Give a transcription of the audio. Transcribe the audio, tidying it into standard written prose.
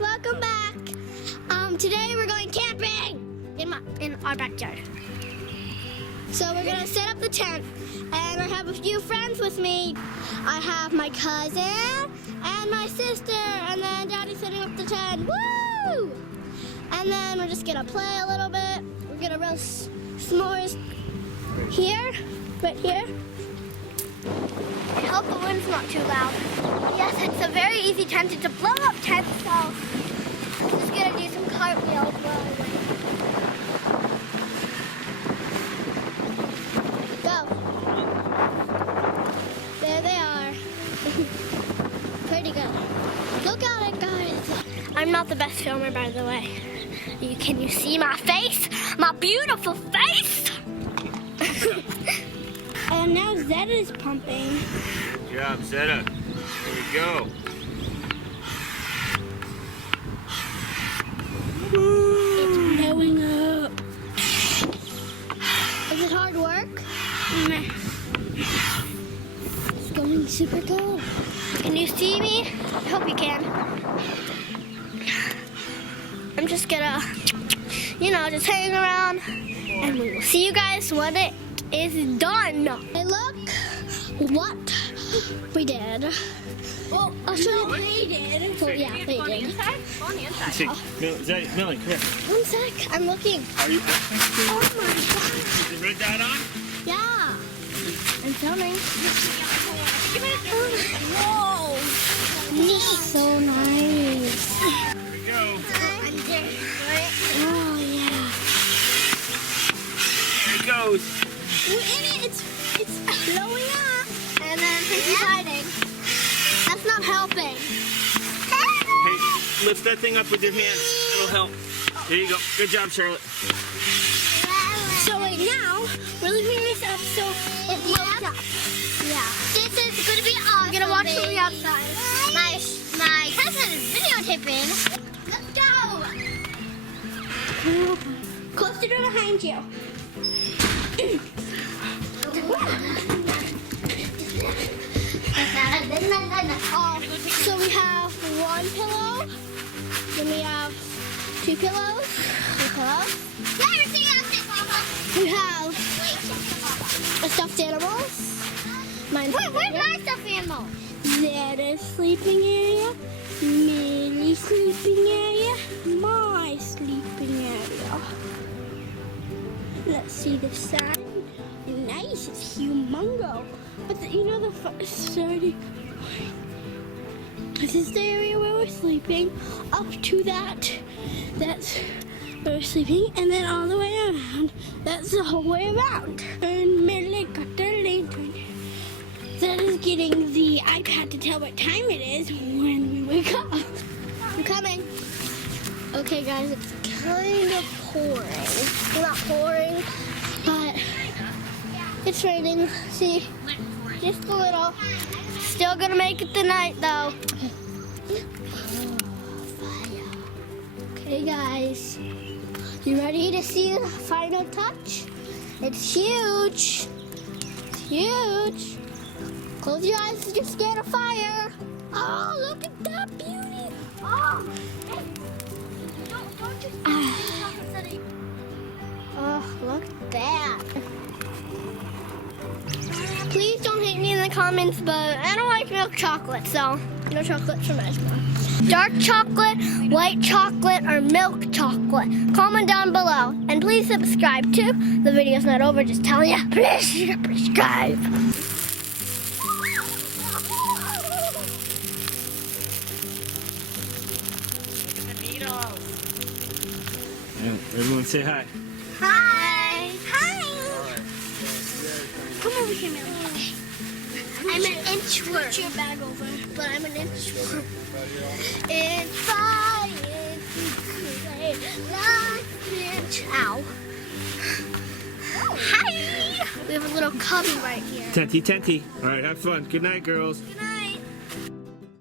welcome back. Today we're going camping in our backyard. So we're gonna set up the tent, and I have a few friends with me. I have my cousin and my sister, and then Daddy's setting up the tent. Woo! And then we're just gonna play a little bit. We're gonna roast s'mores here, right here. I hope the wind's not too loud. Yes, it's a very easy tent. It's a blow-up tent, so I'm just gonna do some cartwheels while I wait. Go. There they are. Pretty good. Look at it, guys. I'm not the best filmer, by the way. Can you see my face? My beautiful face? And now Zetta's pumping. Good job, Zetta. There we go. It's blowing up. Is it hard work? Nah. It's going super good. Can you see me? I hope you can. I'm just gonna, just hang around, and we will see you guys when it is done. Hey, look what we did. Well, I'll show you. They did. Well, yeah, they did. On the inside. Millie, come here. One sec, I'm looking. Are you? Oh my God. Is the red dot on? Yeah. I'm filming. Whoa. Neat. So nice. Here we go. Oh yeah. There it goes. We're in it. It's blowing up, and then he's hiding. That's not helping. Hey, lift that thing up with your hands. It'll help. There you go. Good job, Charlotte. So right now, we're leaving this up so it blows up. Yeah. This is going to be awesome. I'm going to watch from the outside. My cousin is videotaping. Let's go. Closer to behind you. So we have one pillow, then we have two pillows, Yeah, everything else is Mama. We have a stuffed animals. Where's my stuffed animal? Zetta's sleeping area, Millie's sleeping area, my sleeping area. Let's see the sun. Nice, it's humongo. But the first 30. This is the area where we're sleeping. Up to that's where we're sleeping, and then all the way around. That's the whole way around. And Millie got the lantern. That is getting the iPad to tell what time it is when we wake up. I'm coming. Okay, guys, it's kind of pouring. Well, not pouring, but it's raining. See, just a little. Still gonna make it tonight, though. Okay, guys, you ready to see the final touch? It's huge. It's huge. Close your eyes to just get a fire. Oh, look at that beauty. Oh, don't just oh, look at that. Please don't hate me in the comments, but I don't like milk chocolate, so no chocolate for my smell. Dark chocolate, white chocolate, or milk chocolate? Comment down below. And please subscribe too. The video's not over, just telling you. Please subscribe. Everyone say hi. Hi. Hi. Come over here, Millie. I'm an inchworm. Put your bag over, but I'm an inchworm. It's fine. Ow. Hi. We have a little cubby right here. Tenty. All right, have fun. Good night, girls. Good night.